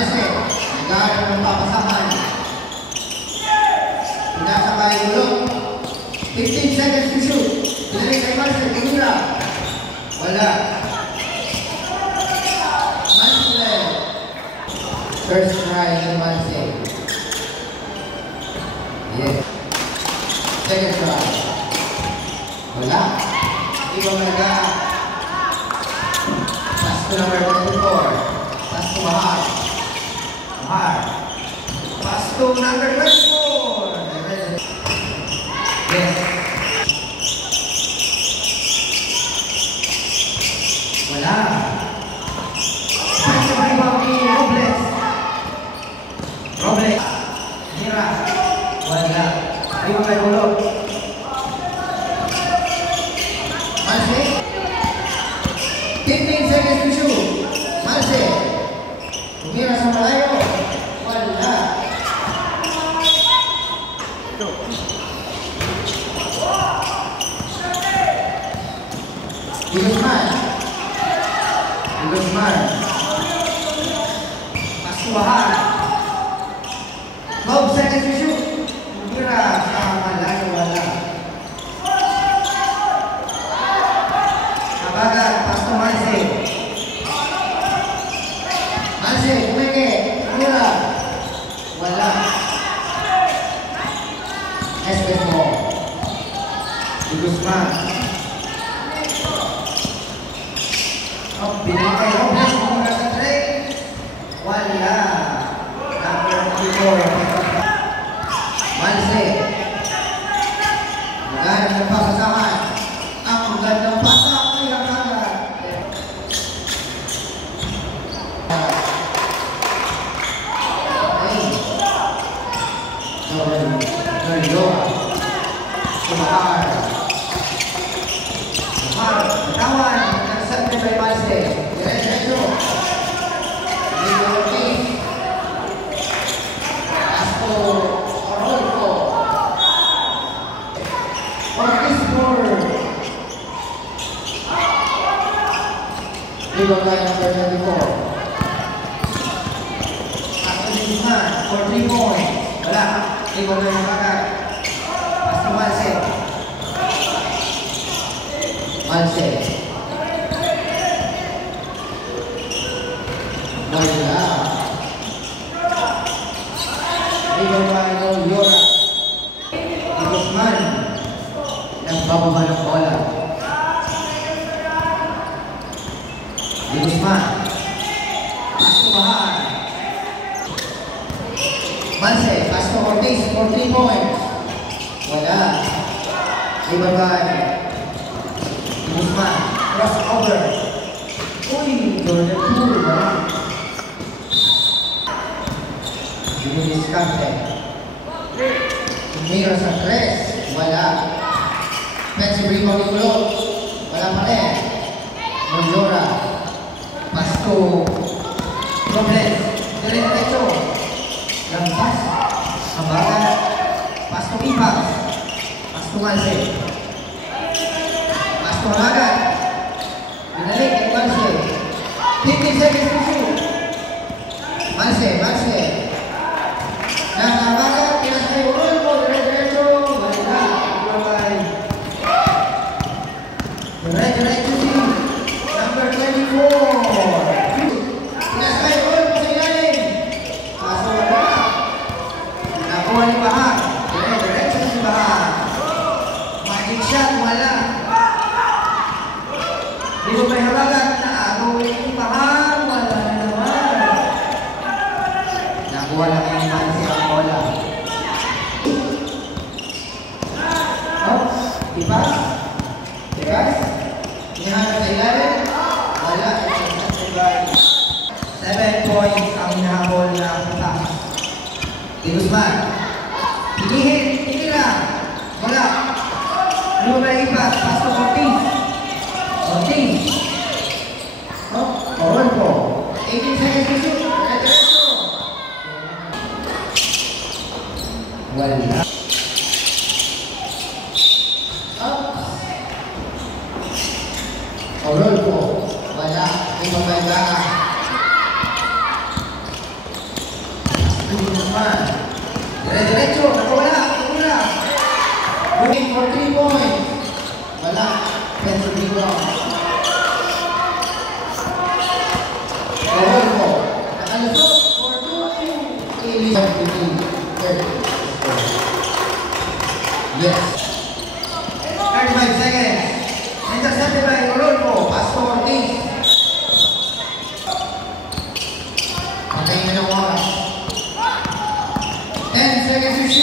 Malse, nag-aaral ng papasahan. Pinasakay ulong. 15 seconds to shoot. Pinalik kay Malse, tingura. Wala. Malse. First try ng Malse. Yes. Second try. Wala. Hindi ba malaga? Pass to number 24. Pass to Mahar. Mahar. Pass to number 24. Yes. Wala. Pass to Robles. Robles. Mira. Wala. Di ba kayo ulo? Malse. 15 seconds to shoot. Malse. Tumira sa malayo. Wala. Guzman. Guzman. Pasuahan. 12 seconds to shoot. Tumira sa malayo. Wala. Kabagat. Pass to Malse. Malse. Kumike. Tumira. Wala. Espes mo. Guzman. Binigay Robles. Kumura sa 3. Wala. Number 24. Malse. Naghanap ng papasahan. Ang gandang pasak ay ang agad. Nordora. Mahar. Mahar. Katawan. Nagsabi by Malse. Diretso. Ligo Ortiz. Asto. Orolfo. Ortiz for. Ligo guy number 24. Asto Guzman for 3 points. Wala. Ligo guy ng bagat. Asto Malse. Malse. Wala. Ligo guy ng Yora. Guzman. Nagbababa ng bola. Guzman. Pass to Mahar. Malse. Pass to Ortiz for 3 points. Wala. Ibabay. Guzman. Crossover. Uy, Jordan Poole. Wala. Dinidiskarte. Tumira sa 3. Wala. Offensive rebound ni Kulot. Wala pa rin. Nordora. Pass to Robles. Diretso. Lampas. Kabagan. Pass to Ipax. Pass to Malse. Pass to Hagan. Binalik kay Malse. 50 seconds to shoot. Malse. Malse. Nakabagan. Pinasay Orolfo. Diretso. Wala. Diretso si number 24. Pinasay Orolfo sa ilalim. Kaso wala. Nakuha ni Bahar. Diretso si Bahar. Magic shot. Wala. Di ko may habagat na ako ni Bahar. Wala na naman. Nakuha na kayo naman siya ang bola. Oh, ipas. Ipas. Hinahanap sa ilalim. Wala. 7 points ang hinahabol na pass. Di Guzman. Pilihin. Pinila. Wala. Ano ba ipas? Pass to Ortiz. Ortiz. Oh, Orolfo. 18 seconds to shoot. Diretso. Wala. Orolfo. Wala. Ibabay ba? Guzman. Dire-diretso, nakawala, nakawala. Looking for 3 points. Wala. Offensive rebound. Rodolfo. Nakalusot for 2. Eli. 30. Yes. 35 seconds. Intercepted by Rodolfo. Pass to Ortiz. Patay na ng oras. 10 seconds to shoot.